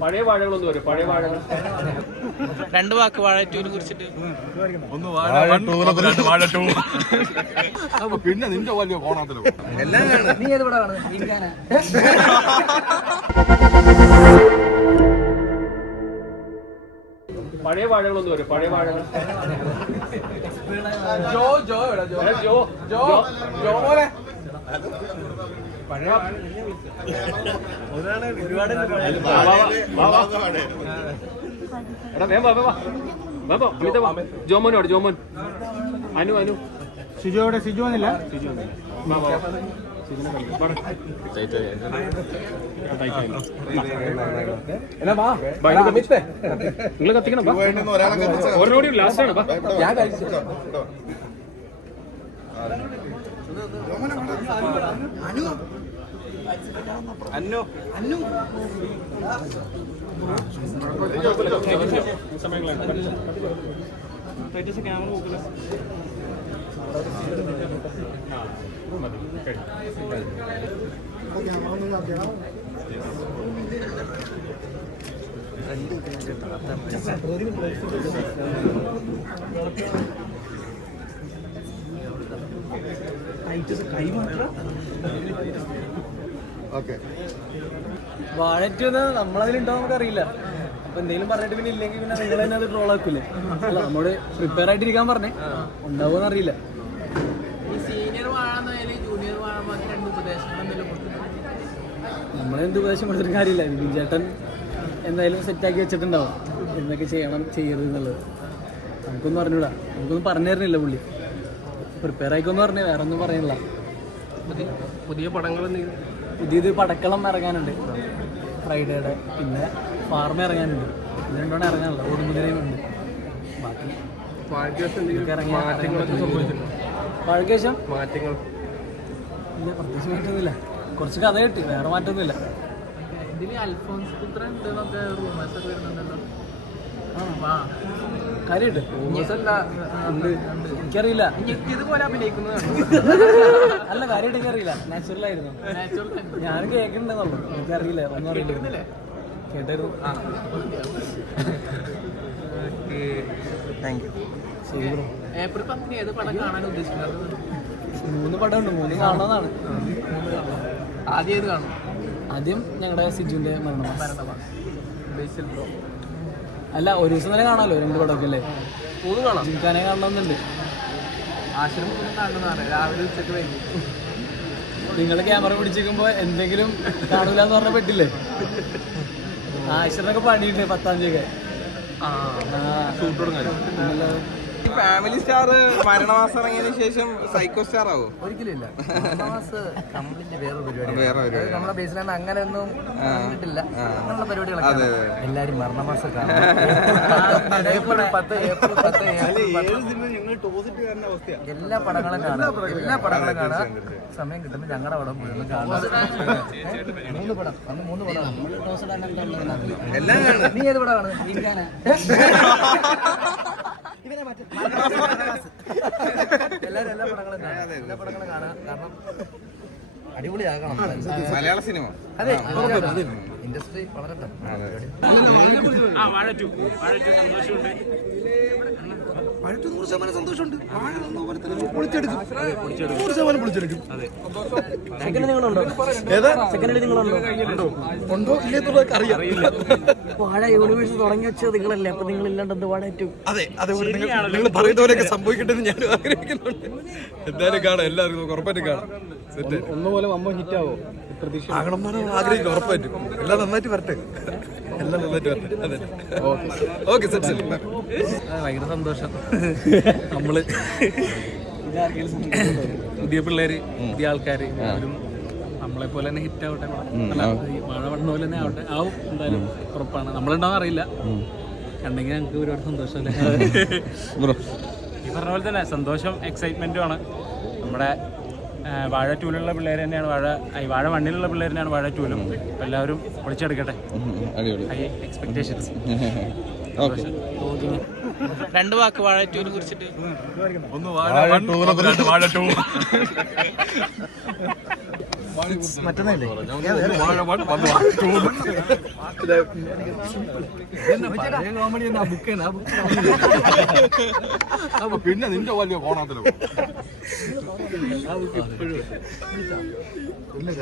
പഴയ വാഴകളൊന്നും വരും. പഴയ വാഴകൾ രണ്ട് വാക്ക് വാഴ ടൂവിനെ കുറിച്ചിട്ട്. ഒന്ന് വാഴ പിന്നെ നിന്റെ വലിയ കോണാത്തിലോ നീ ഏത് പടമാണ്? പഴയ വാഴകളൊന്നും വരും. പഴയ വാഴകൾ ജോമോനോട് ജോമോൻ അനു അനു സിജോയുടെ സിജു എന്നില്ല. നിങ്ങൾ കത്തിക്കണം. ഓരോടി ലാസ്റ്റ് ആണ്. വാഴറ്റൊന്ന് നമ്മളതിലുണ്ടോ നമുക്കറിയില്ല. അപ്പൊ എന്തെങ്കിലും പറഞ്ഞിട്ട് പിന്നെ ഇല്ലെങ്കിൽ പിന്നെ നിങ്ങൾ തന്നെ അത് ട്രോൾ ആക്കില്ലേ? അല്ല, നമ്മോട് പ്രിപ്പയർ ആയിട്ടിരിക്കാൻ പറഞ്ഞേ. ഉണ്ടാവുമെന്ന് അറിയില്ല. നമ്മളെന്ത് ഉപദേശം കൊടുത്തിട്ട് കാര്യമില്ല. വിപിൻ ചേട്ടൻ എന്തായാലും സെറ്റാക്കി വെച്ചിട്ടുണ്ടാവും എന്തൊക്കെ ചെയ്യണം ചെയ്യരുത് എന്നുള്ളത്. നമുക്കൊന്നും അറിഞ്ഞൂടാ, നമുക്കൊന്നും പറഞ്ഞു തരുന്നില്ല പുള്ളി. പ്രിപ്പയർ ആയിക്കൊന്നും പറഞ്ഞേ, വേറെ ഒന്നും പറയുന്നില്ല. പുതിയ പടങ്ങൾ പുതിയത് പടക്കളം ഇറങ്ങാനുണ്ട് ഫ്രൈഡേയുടെ, പിന്നെ ഫാർമ ഇറങ്ങാനുണ്ട്. ഇത് രണ്ടോടെ ഇറങ്ങാനുള്ള ഓടുമുതലേയും ഉണ്ട്. ബാക്കി വാഴക്കേശം മാറ്റങ്ങൾ ഇല്ല, പ്രത്യേകിച്ച് മാറ്റമൊന്നുമില്ല. കുറച്ച് കഥ കിട്ടി, വേറെ മാറ്റമൊന്നുമില്ല. കാര്യമായിട്ട് എനിക്കറിയില്ല. അല്ല, കാര്യമായിട്ട് എനിക്കറിയില്ല. നാച്ചുറൽ ആയിരുന്നു. ഞാനും കേൾക്കുന്നുണ്ടെന്നുള്ളൂ, എനിക്കറിയില്ല. ഒന്നും അറിയില്ല. കേട്ടായിരുന്നു. ശരി ബ്രോ. ഏപ്രിൽ 10 ഏത് പടം കാണാൻ ഉദ്ദേശിക്കുന്നത്? 3 പടമുണ്ട്, 3 കാണുന്നതാണ്. ആദ്യം ഏത് കാണും? ആദ്യം ഞങ്ങളുടെ സിജുവിന്റെ മരണമാസം. അല്ല, ഒരു ദിവസം തന്നെ കാണാമല്ലോ 2 പടമൊക്കെ അല്ലേ? 3 കാണാം. ജിംഖാനെ കാണണമെന്നുണ്ട്. ആശ്രമം കാണുന്നതാണ് രാവിലെ ഉച്ചക്ക് വൈകി. നിങ്ങൾ ക്യാമറ പിടിച്ചിരിക്കുമ്പോ എന്തെങ്കിലും കാണൂല എന്ന് പറഞ്ഞാൽ പറ്റില്ലേ? ആശ്രമൊക്കെ പണിയുണ്ട് 10-ാം തീയതി. ഫാമിലി സ്റ്റാർ മരണമാസം ഇറങ്ങിയതിനു ശേഷം സൈക്കോ സ്റ്റാർ ആവോ? ഒരിക്കലില്ല. വേറെ നമ്മളെ ബേസിലാണ് അങ്ങനെ ഒന്നും കിട്ടില്ല. അങ്ങനെയുള്ള പരിപാടികളൊക്കെ എല്ലാരും മരണമാസം കാണും. ഏപ്രിൽ 10 എല്ലാ പടങ്ങളും കാണാം. എല്ലാ പടങ്ങളും കാണാം. സമയം കിട്ടുമ്പോൾ ഞങ്ങളുടെ പടം മുഴുവൻ കാണാം. 3 പടം, അന്ന് 3 പടം. നീ ഏത് പടമാണ്? എല്ലാരും എല്ലാ പടങ്ങളും കാണാം. എല്ലാ പടങ്ങളും കാണാം. കാരണം അടിപൊളിയാകണം. മലയാള സിനിമ അതെ, ഇൻഡസ്ട്രി വളരട്ടെ. സന്തോഷമുണ്ട്. വാഴ യൂണിവേഴ്സ് തുടങ്ങി വെച്ചത് നിങ്ങളല്ലേ? അപ്പൊ നിങ്ങൾ ഇല്ലാണ്ട് വാഴ ഏറ്റവും അതെ അതെ നിങ്ങൾ പറയുന്ന പോലെയൊക്കെ സംഭവിക്കട്ടെ എന്ന് ഞാൻ ആഗ്രഹിക്കുന്നുണ്ട്. എന്തായാലും കാണാം, എല്ലാവർക്കും ഉറപ്പായിട്ടും കാണാം. സെറ്റ് ഒന്നുപോലെ വമ്പ ഹിറ്റ് ആവോ? ആകണമെന്നാണ് ആഗ്രഹിക്കും. ഉറപ്പായിട്ടും എല്ലാം നന്നായിട്ട് വരട്ടെ, എല്ലാം നന്നായിട്ട് വരട്ടെ. അതെ, ഓക്കെ സെറ്റ് സെറ്റ്. ഭയങ്കര സന്തോഷം. നമ്മള് പുതിയ പിള്ളേര്, പുതിയ ആൾക്കാര് നമ്മളെ പോലെ തന്നെ ഹിറ്റ് ആവട്ടെ. മഴ പടുന്ന പോലെ തന്നെ ആവട്ടെ. ആവും എന്തായാലും, ഉറപ്പാണ്. നമ്മളുണ്ടാവും അറിയില്ല, കണ്ടെങ്കിൽ ഞങ്ങൾക്ക് ഒരുപാട് സന്തോഷമല്ലേ. ഈ പറഞ്ഞ പോലെ തന്നെ സന്തോഷം, എക്സൈറ്റ്മെന്റും ആണ്. നമ്മുടെ വാഴ 2-ലുള്ള പിള്ളേർ തന്നെയാണ് വാഴ 1-ലുള്ള പിള്ളേർ തന്നെയാണ് വാഴ 2-ലും. അപ്പം എല്ലാവരും പൊളിച്ചെടുക്കട്ടെ. High expectations. 2 വാക്ക് വാഴ 2-നെ കുറിച്ചിട്ട്. ഒന്ന് വാഴ 2 മറ്റന്നല്ലേ വാഴ വൺ വന്ന് വാഴ ടൂ പിന്നെ നിന്റെ വലിയ കോണാത്തലോ ഇല്ല